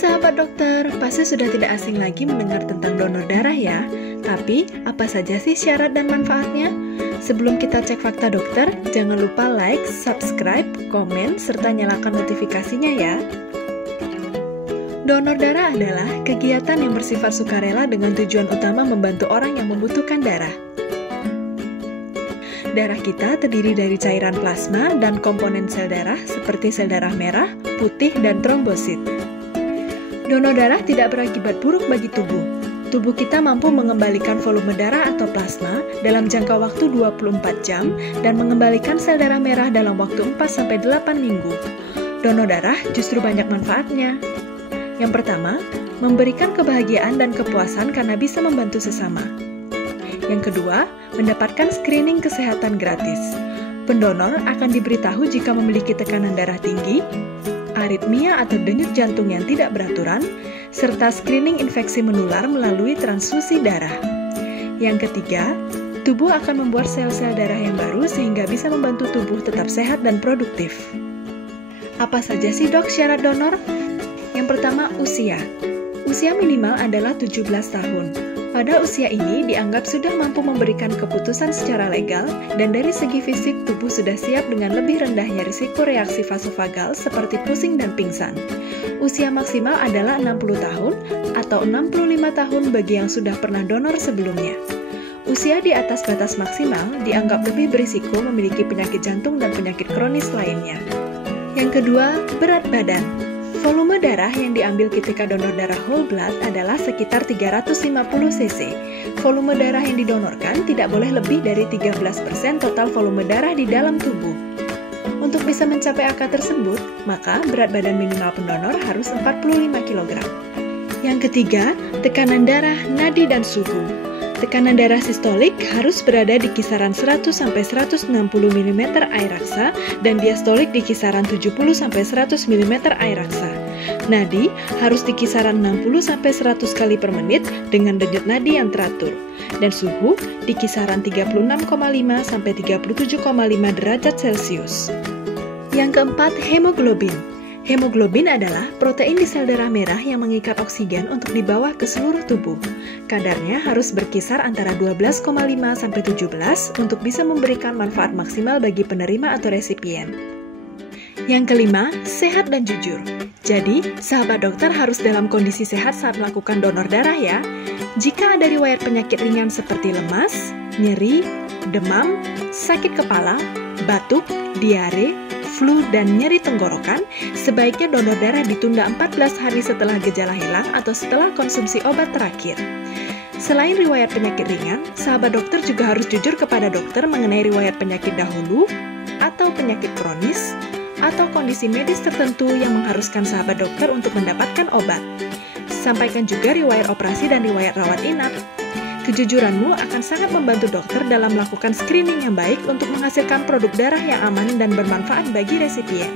sahabat dokter, pasti sudah tidak asing lagi mendengar tentang donor darah ya. Tapi, apa saja sih syarat dan manfaatnya? Sebelum kita cek fakta dokter, jangan lupa like, subscribe, komen, serta nyalakan notifikasinya ya. Donor darah adalah kegiatan yang bersifat sukarela dengan tujuan utama membantu orang yang membutuhkan darah. Darah kita terdiri dari cairan plasma dan komponen sel darah seperti sel darah merah, putih, dan trombosit. Donor darah tidak berakibat buruk bagi tubuh. Tubuh kita mampu mengembalikan volume darah atau plasma dalam jangka waktu 24 jam dan mengembalikan sel darah merah dalam waktu 4-8 minggu. Donor darah justru banyak manfaatnya. Yang pertama, memberikan kebahagiaan dan kepuasan karena bisa membantu sesama. Yang kedua, mendapatkan screening kesehatan gratis. Pendonor akan diberitahu jika memiliki tekanan darah tinggi, aritmia atau denyut jantung yang tidak beraturan, serta screening infeksi menular melalui transfusi darah. Yang ketiga, tubuh akan membuat sel-sel darah yang baru sehingga bisa membantu tubuh tetap sehat dan produktif. Apa saja sih dok syarat donor? Yang pertama, usia. Usia minimal adalah 17 tahun. Pada usia ini dianggap sudah mampu memberikan keputusan secara legal dan dari segi fisik tubuh sudah siap dengan lebih rendahnya risiko reaksi vasovagal seperti pusing dan pingsan. Usia maksimal adalah 60 tahun atau 65 tahun bagi yang sudah pernah donor sebelumnya. Usia di atas batas maksimal dianggap lebih berisiko memiliki penyakit jantung dan penyakit kronis lainnya. Yang kedua, berat badan. Volume darah yang diambil ketika donor darah whole blood adalah sekitar 350 cc. Volume darah yang didonorkan tidak boleh lebih dari 13% total volume darah di dalam tubuh. Untuk bisa mencapai angka tersebut, maka berat badan minimal pendonor harus 45 kg. Yang ketiga, tekanan darah, nadi, dan suhu. Tekanan darah sistolik harus berada di kisaran 100-160 mm air raksa dan diastolik di kisaran 70-100 mm air raksa. Nadi harus di kisaran 60-100 kali per menit dengan denyut nadi yang teratur. Dan suhu di kisaran 36,5-37,5 derajat Celcius. Yang keempat, hemoglobin. Hemoglobin adalah protein di sel darah merah yang mengikat oksigen untuk dibawa ke seluruh tubuh. Kadarnya harus berkisar antara 12,5-17 untuk bisa memberikan manfaat maksimal bagi penerima atau resipien. Yang kelima, sehat dan jujur. Jadi, sahabat dokter harus dalam kondisi sehat saat melakukan donor darah ya. Jika ada riwayat penyakit ringan seperti lemas, nyeri, demam, sakit kepala, batuk, diare, flu, dan nyeri tenggorokan, sebaiknya donor darah ditunda 14 hari setelah gejala hilang atau setelah konsumsi obat terakhir. Selain riwayat penyakit ringan, sahabat dokter juga harus jujur kepada dokter mengenai riwayat penyakit dahulu, atau penyakit kronis, atau kondisi medis tertentu yang mengharuskan sahabat dokter untuk mendapatkan obat. Sampaikan juga riwayat operasi dan riwayat rawat inap. Kejujuranmu akan sangat membantu dokter dalam melakukan screening yang baik untuk menghasilkan produk darah yang aman dan bermanfaat bagi resipien.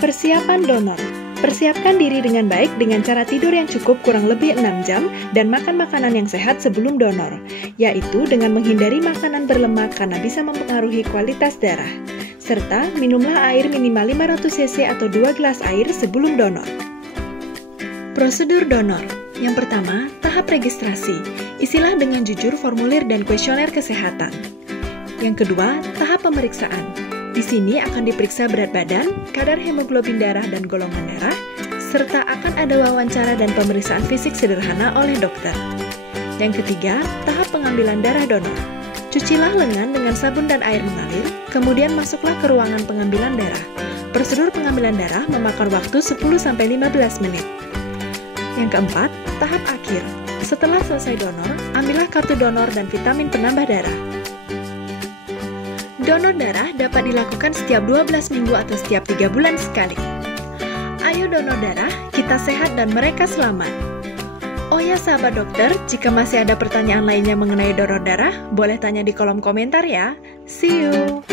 Persiapan donor. Persiapkan diri dengan baik dengan cara tidur yang cukup kurang lebih 6 jam dan makan makanan yang sehat sebelum donor, yaitu dengan menghindari makanan berlemak karena bisa mempengaruhi kualitas darah. Serta minumlah air minimal 500 cc atau 2 gelas air sebelum donor. Prosedur donor. Yang pertama, tahap registrasi. Isilah dengan jujur formulir dan kuesioner kesehatan. Yang kedua, tahap pemeriksaan. Di sini akan diperiksa berat badan, kadar hemoglobin darah dan golongan darah, serta akan ada wawancara dan pemeriksaan fisik sederhana oleh dokter. Yang ketiga, tahap pengambilan darah donor. Cucilah lengan dengan sabun dan air mengalir, kemudian masuklah ke ruangan pengambilan darah. Prosedur pengambilan darah memakan waktu 10-15 menit. Yang keempat, tahap akhir. Setelah selesai donor, ambillah kartu donor dan vitamin penambah darah. Donor darah dapat dilakukan setiap 12 minggu atau setiap 3 bulan sekali. Ayo donor darah, kita sehat dan mereka selamat. Oh ya sahabat dokter, jika masih ada pertanyaan lainnya mengenai donor darah, boleh tanya di kolom komentar ya. See you!